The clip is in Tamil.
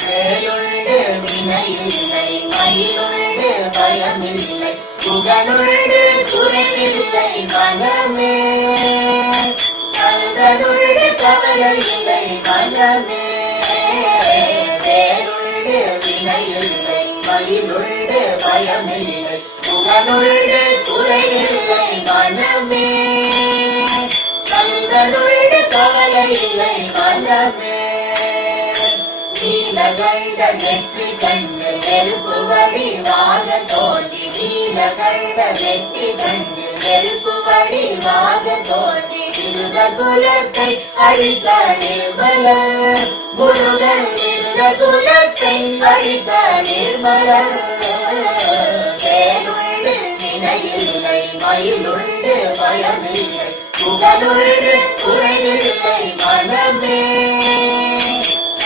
வேலுண்டு வினையில்லை மயிலுண்டு பயமில்லை புகனுண்டு குறைவில்லை மனமே கந்தனுண்டு கவலையில்லை மனமே வேலுண்டு வினையில்லை மயிலுண்டு பயமில்லை புகனுண்டு குறைவில்லை மனமே கந்தனுண்டு கவலையில்லை மனமே நீலகண்ட நெற்றி கண்டு நெருப்பு வடிவாக தோன்றி நீலகண்ட நெற்றி கண்டு நெருப்பு வடிவாக தோன்றி இருத குலத்தை அழித்த நிர்மல முருகன் இருத குலத்தை அழித்த நிர்மல வேலுண்டு வினையில்லை மயிலுண்டு பயமில்லை புகழுண்டு குறைவில்லை மனமே